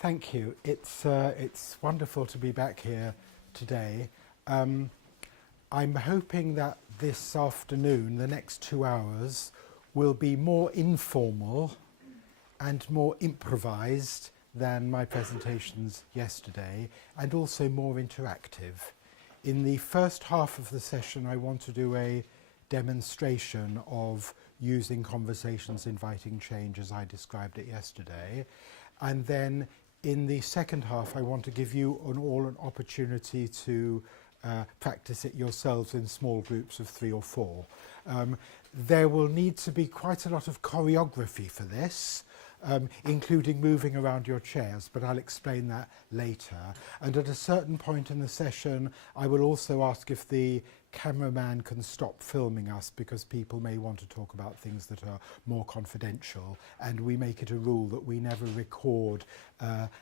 Thank you. It's wonderful to be back here today. I'm hoping that this afternoon, the next 2 hours, will be more informal and more improvised than my presentations yesterday, and also more interactive. In the first half of the session, I want to do a demonstration of using conversations inviting change as I described it yesterday. And then in the second half, I want to give you all an opportunity to practice it yourselves in small groups of 3 or 4. There will need to be quite a lot of choreography for this, including moving around your chairs, but I'll explain that later. And at a certain point in the session, I will also ask if the cameraman can stop filming us, because people may want to talk about things that are more confidential, and we make it a rule that we never record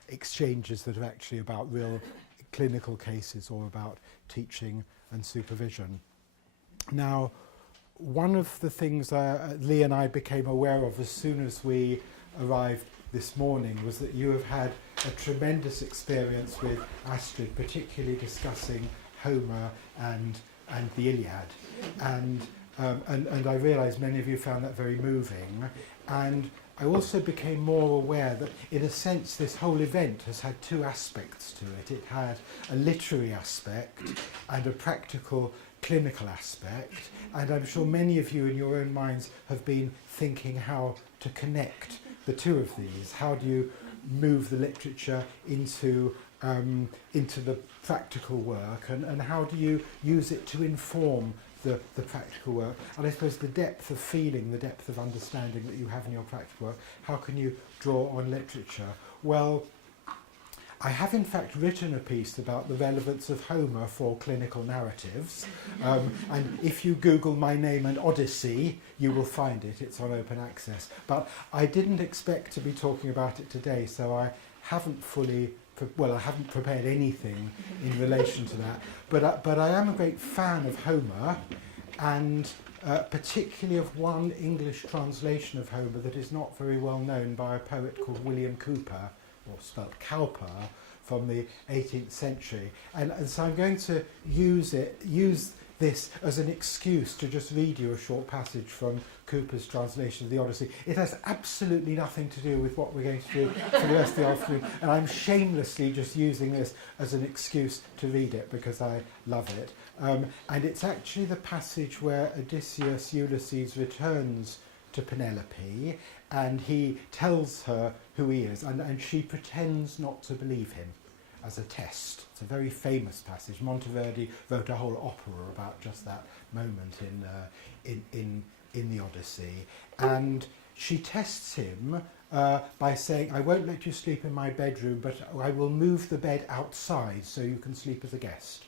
exchanges that are actually about real clinical cases or about teaching and supervision. Now, one of the things Lee and I became aware of as soon as we arrived this morning was that you have had a tremendous experience with Astrid, particularly discussing Homer and the Iliad. And I realised many of you found that very moving. And I also became more aware that, in a sense, this whole event has had 2 aspects to it. It had a literary aspect and a practical clinical aspect. And I'm sure many of you in your own minds have been thinking how to connect the 2 of these. How do you move the literature into the practical work, and how do you use it to inform the practical work? And I suppose the depth of feeling, the depth of understanding that you have in your practical work, how can you draw on literature? Well, I have in fact written a piece about the relevance of Homer for clinical narratives, and if you Google my name and Odyssey, you will find it. It's on open access. But I didn't expect to be talking about it today, so I haven't I haven't prepared anything in relation to that. But I am a great fan of Homer, and particularly of one English translation of Homer that is not very well known, by a poet called William Cowper, or spelled Cowper, from the 18th century. And so I'm going to use this as an excuse to just read you a short passage from Cooper's translation of the Odyssey. It has absolutely nothing to do with what we're going to do for the rest of the afternoon, and I'm shamelessly just using this as an excuse to read it because I love it. And it's actually the passage where Ulysses returns to Penelope, and he tells her who he is, and she pretends not to believe him as a test. It's a very famous passage. Monteverdi wrote a whole opera about just that moment in the Odyssey. And she tests him by saying, I won't let you sleep in my bedroom, but I will move the bed outside so you can sleep as a guest.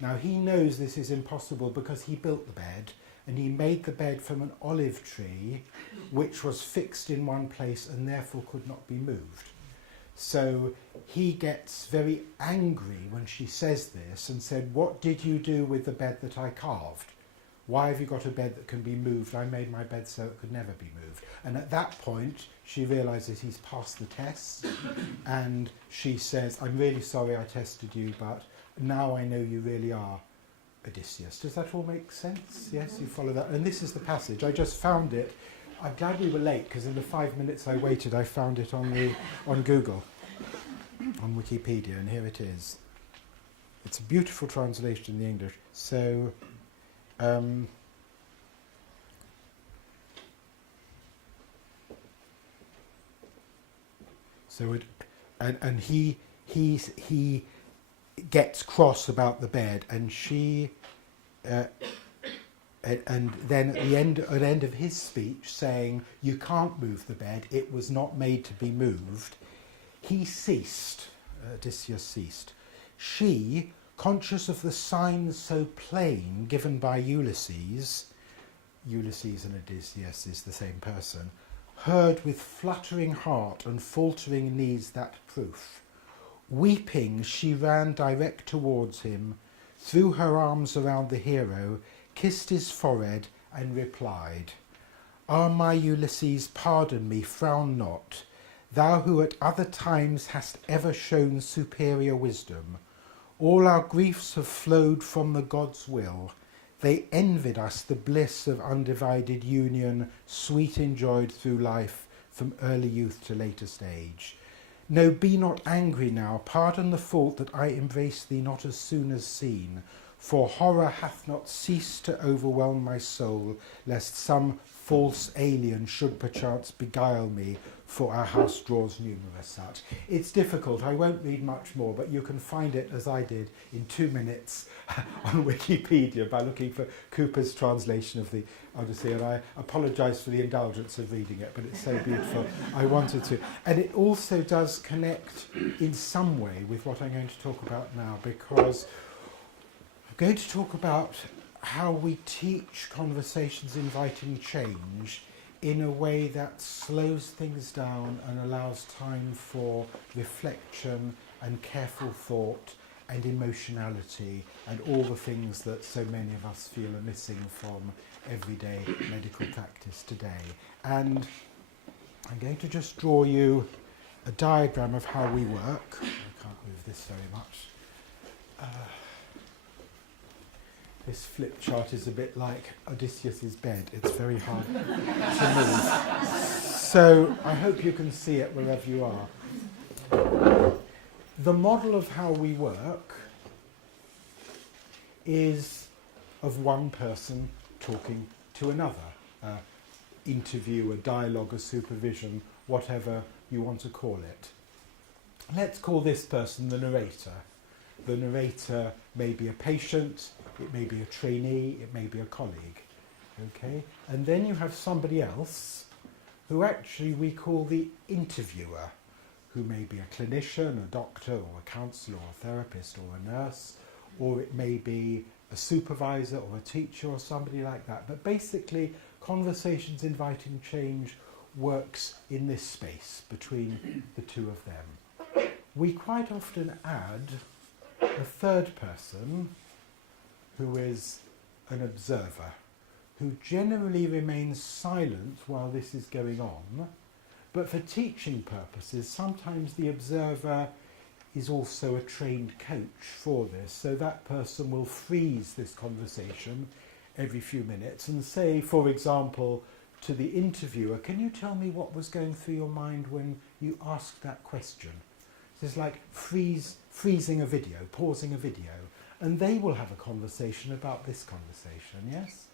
Now, he knows this is impossible because he built the bed, and he made the bed from an olive tree which was fixed in one place and therefore could not be moved. So he gets very angry when she says this and said, what did you do with the bed that I carved? Why have you got a bed that can be moved? I made my bed so it could never be moved. And at that point, she realises he's passed the test, and she says, I'm really sorry I tested you, but now I know you really are Odysseus. Does that all make sense? Yes, you follow that? And this is the passage. I just found it. I'm glad we were late, because in the 5 minutes I waited, I found it on Google, on Wikipedia, and here it is. It's a beautiful translation in the English. So, he gets cross about the bed, and she, and then at the end of his speech, saying, "You can't move the bed; it was not made to be moved." He ceased. Odysseus ceased. She, conscious of the signs so plain given by Ulysses and Odysseus is the same person, heard with fluttering heart and faltering knees that proof. Weeping, she ran direct towards him, threw her arms around the hero, kissed his forehead, and replied, "Ah, my Ulysses, pardon me, frown not. thou who at other times hast ever shown superior wisdom. All our griefs have flowed from the God's will. They envied us the bliss of undivided union, sweet enjoyed through life, from early youth to latest age. No, be not angry now, pardon the fault that I embraced thee not as soon as seen, for horror hath not ceased to overwhelm my soul, lest some false alien should perchance beguile me, for our house draws numerous such. It's difficult, I won't read much more, but you can find it, as I did, in 2 minutes on Wikipedia by looking for Cooper's translation of the Odyssey, and I apologise for the indulgence of reading it, but it's so beautiful, I wanted to. And it also does connect in some way with what I'm going to talk about now, because I'm going to talk about how we teach conversations inviting change in a way that slows things down and allows time for reflection and careful thought and emotionality and all the things that so many of us feel are missing from everyday medical practice today. And I'm going to just draw you a diagram of how we work. I can't move this very much. This flip chart is a bit like Odysseus's bed. It's very hard to move. So I hope you can see it wherever you are. The model of how we work is of one person talking to another. Interview, a dialogue, a supervision, whatever you want to call it. Let's call this person the narrator. The narrator may be a patient, it may be a trainee, it may be a colleague. Okay? And then you have somebody else who actually we call the interviewer, who may be a clinician, a doctor, or a counsellor, or a therapist, or a nurse, or it may be a supervisor or a teacher or somebody like that. But basically, Conversations Inviting Change works in this space between the two of them. We quite often add a third person who is an observer, who generally remains silent while this is going on, but for teaching purposes, sometimes the observer is also a trained coach for this, so that person will freeze this conversation every few minutes and say, for example, to the interviewer, can you tell me what was going through your mind when you asked that question? It's like freezing a video, pausing a video, and they will have a conversation about this conversation, yes?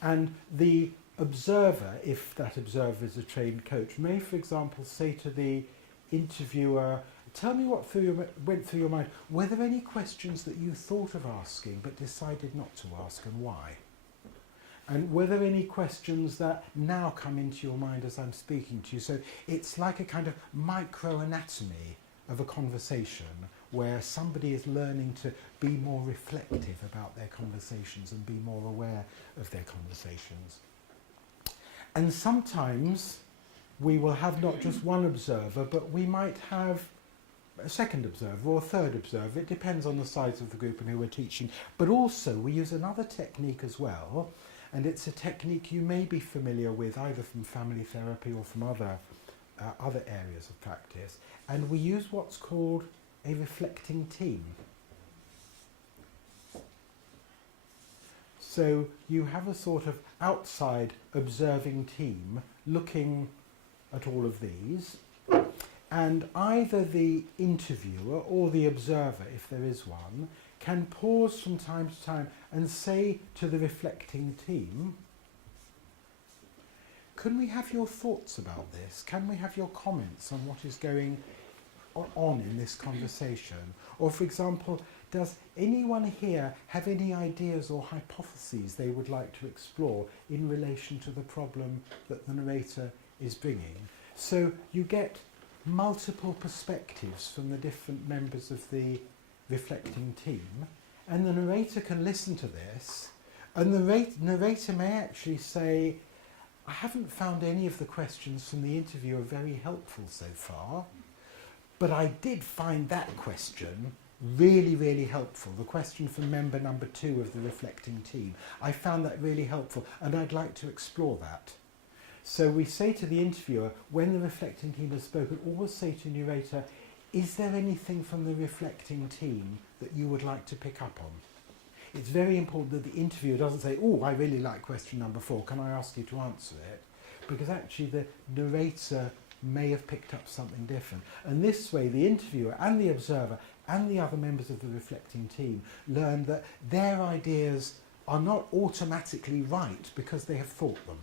And the observer, if that observer is a trained coach, may, for example, say to the interviewer, tell me what went through your mind. Were there any questions that you thought of asking but decided not to ask, and why? And were there any questions that now come into your mind as I'm speaking to you? So it's like a kind of microanatomy of a conversation where somebody is learning to be more reflective about their conversations and be more aware of their conversations. And sometimes we will have not just one observer, but we might have a second observer or a third observer. It depends on the size of the group and who we're teaching. But also we use another technique as well, and it's a technique you may be familiar with either from family therapy or from other areas of practice. And we use what's called a reflecting team. So you have a sort of outside observing team looking at all of these, and either the interviewer or the observer, if there is one, can pause from time to time and say to the reflecting team, can we have your thoughts about this? Can we have your comments on what is going on in this conversation? Or, for example, does anyone here have any ideas or hypotheses they would like to explore in relation to the problem that the narrator is bringing? So you get multiple perspectives from the different members of the reflecting team, and the narrator can listen to this, and the narrator may actually say, I haven't found any of the questions from the interviewer very helpful so far, but I did find that question really, really helpful. The question from member number 2 of the reflecting team. I found that really helpful, and I'd like to explore that. So we say to the interviewer, when the reflecting team has spoken, always say to the narrator, is there anything from the reflecting team that you would like to pick up on? It's very important that the interviewer doesn't say, oh, I really like question number 4, can I ask you to answer it? Because actually the narrator may have picked up something different. And this way the interviewer and the observer and the other members of the reflecting team learn that their ideas are not automatically right because they have thought them.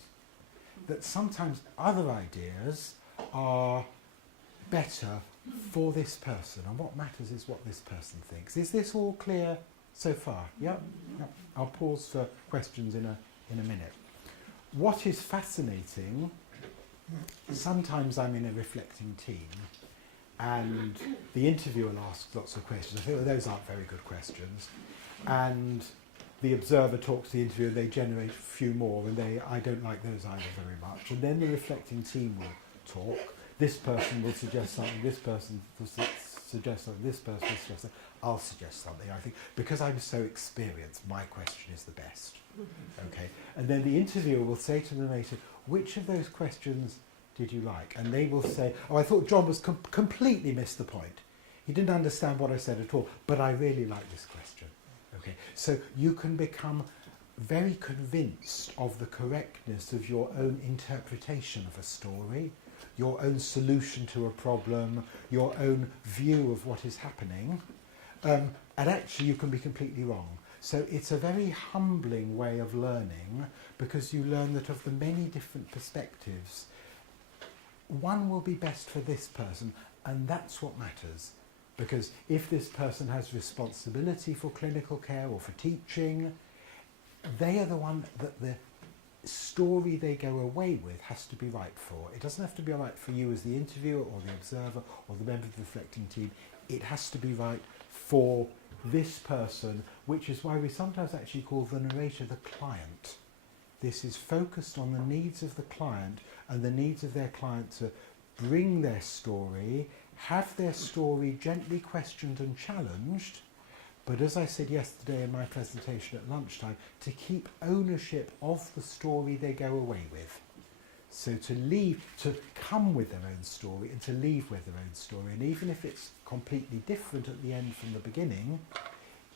That sometimes other ideas are better for this person, and what matters is what this person thinks. Is this all clear so far? Yep. Yep. I'll pause for questions in a minute. What is fascinating, sometimes I'm in a reflecting team and the interviewer asks lots of questions. I feel that those aren't very good questions. And the observer talks to the interviewer, they generate a few more, and I don't like those either very much. And then the reflecting team will talk. This person will suggest something, this person will suggest something, this person will suggest something. I'll suggest something, I think. Because I'm so experienced, my question is the best. Okay. And then the interviewer will say to the narrator, which of those questions did you like? And they will say, oh, I thought John was completely missed the point. He didn't understand what I said at all, but I really like this question. Okay, so you can become very convinced of the correctness of your own interpretation of a story, your own solution to a problem, your own view of what is happening, and actually you can be completely wrong. So it's a very humbling way of learning, because you learn that of the many different perspectives, one will be best for this person, and that's what matters. Because if this person has responsibility for clinical care or for teaching, they are the one that the story they go away with has to be right for. It doesn't have to be right for you as the interviewer or the observer or the member of the reflecting team. It has to be right for this person, which is why we sometimes actually call the narrator the client. This is focused on the needs of the client and the needs of their client to bring their story, have their story gently questioned and challenged, but as I said yesterday in my presentation at lunchtime, to keep ownership of the story they go away with. So to come with their own story and to leave with their own story. And even if it's completely different at the end from the beginning,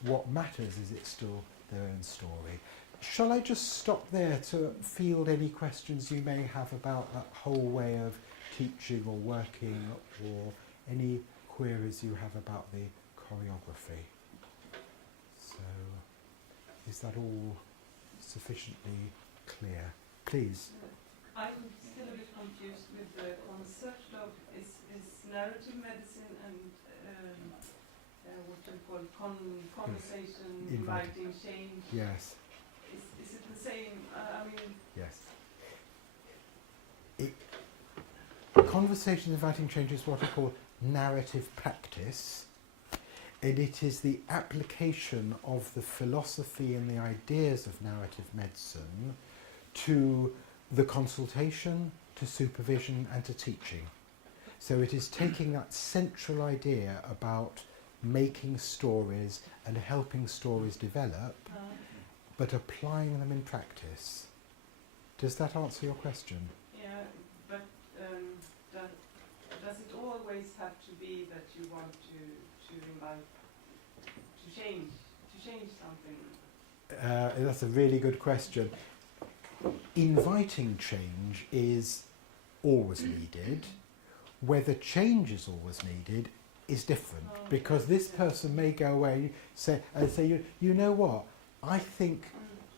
what matters is it's still their own story. Shall I just stop there to field any questions you may have about that whole way of teaching or working, or any queries you have about the choreography? So, is that all sufficiently clear? Please. I'm still a bit confused with the concept of is narrative medicine and what do you call it, conversation, inviting change. Yes. Is it the same? I mean. Yes. Conversation inviting change is what I call narrative practice, and it is the application of the philosophy and the ideas of narrative medicine to the consultation, to supervision and to teaching. So it is taking that central idea about making stories and helping stories develop, but applying them in practice. Does that answer your question? Yeah, but does it always have to be that you want to invite to change something? That's a really good question. Inviting change is always needed. Whether change is always needed is different, because this person may go away and say, you know what, I think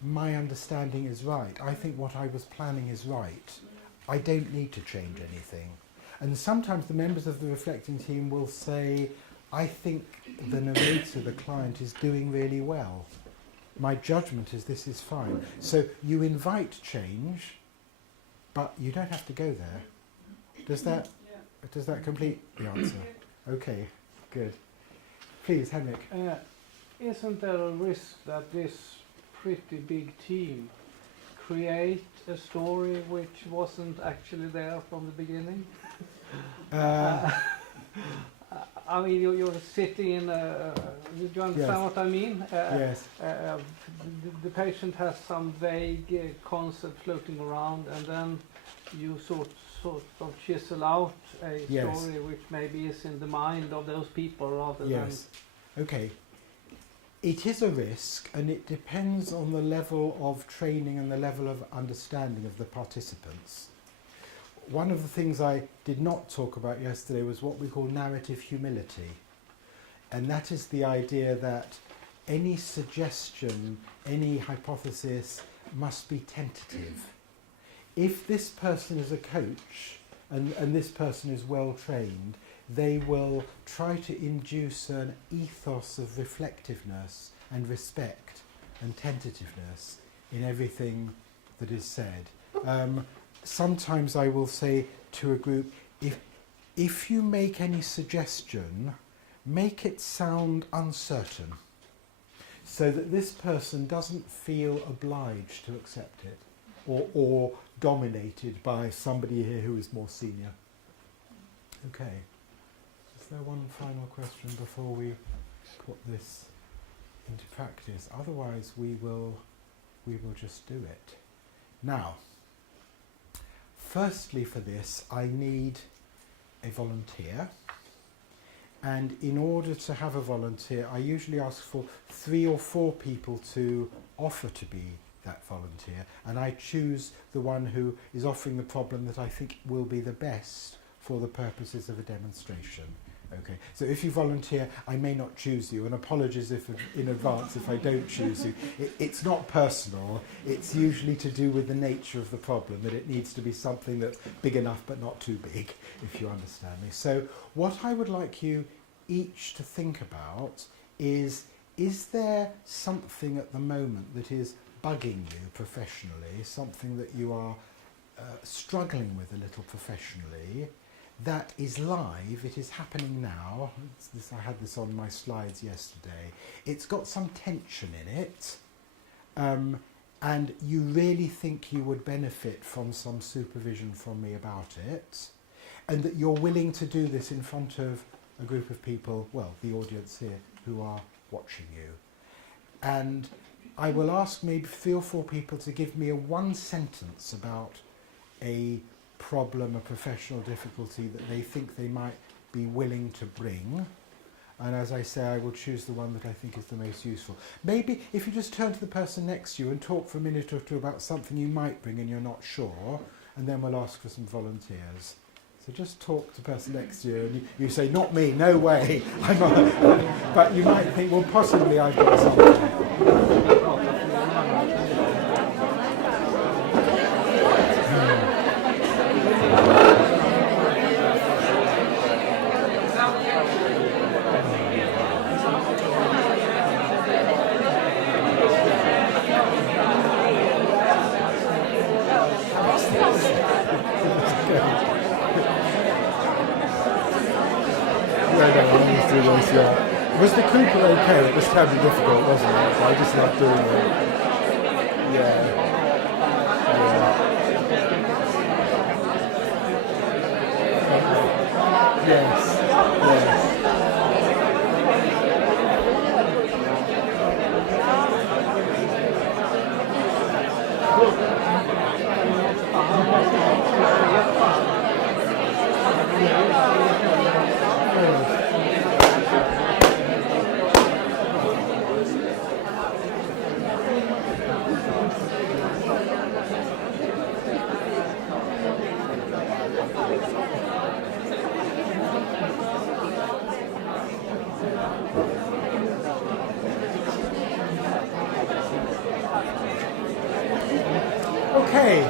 my understanding is right. I think what I was planning is right. I don't need to change anything. And sometimes the members of the reflecting team will say, I think the narrator, the client, is doing really well. My judgment is this is fine. So you invite change, but you don't have to go there. Does that complete the answer? Okay, good. Please, Henrik. Isn't there a risk that this pretty big team create a story which wasn't actually there from the beginning? I mean, you're sitting in a... Do you understand what I mean? Yes. The patient has some vague concept floating around, and then you sort of chisel out a Yes. story which maybe is in the mind of those people rather Yes. Okay. It is a risk, and it depends on the level of training and the level of understanding of the participants. One of the things I did not talk about yesterday was what we call narrative humility. And that is the idea that any suggestion, any hypothesis must be tentative. If this person is a coach and this person is well trained, they will try to induce an ethos of reflectiveness and respect and tentativeness in everything that is said. Sometimes I will say to a group, if you make any suggestion, make it sound uncertain, so that this person doesn't feel obliged to accept it, or dominated by somebody here who is more senior. Okay. Is there one final question before we put this into practice? Otherwise we will just do it. Now, firstly for this I need a volunteer. And in order to have a volunteer, I usually ask for 3 or 4 people to offer to be that volunteer, and I choose the one who is offering the problem that I think will be the best for the purposes of a demonstration. Okay, so if you volunteer, I may not choose you, and apologies if in advance if I don't choose you. It's not personal, it's usually to do with the nature of the problem, that it needs to be something that's big enough but not too big, if you understand me. So what I would like you each to think about is there something at the moment that is bugging you professionally, something that you are struggling with a little professionally, that is live, it is happening now. I had this on my slides yesterday. It's got some tension in it, and you really think you would benefit from some supervision from me about it, and that you're willing to do this in front of a group of people, well, the audience here, who are watching you. And I will ask maybe 3 or 4 people to give me a 1 sentence about a problem, a professional difficulty that they think they might be willing to bring. And as I say, I will choose the one that I think is the most useful. Maybe if you just turn to the person next to you and talk for a minute or two about something you might bring and you're not sure, and then we'll ask for some volunteers. So just talk to the person next to you, and you say, not me, no way. I'm not. But you might think, well, possibly I've got something. Was the Cooper okay? It was terribly difficult, wasn't it? So I just loved doing it. Yeah. Yes. Okay.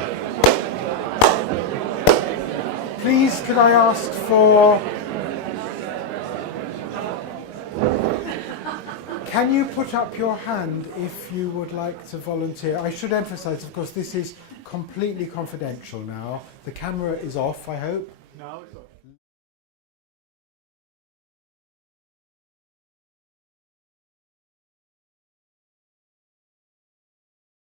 Please, could I ask for... Can you put up your hand if you would like to volunteer? I should emphasise, of course, this is completely confidential now. The camera is off, I hope. No, it's off.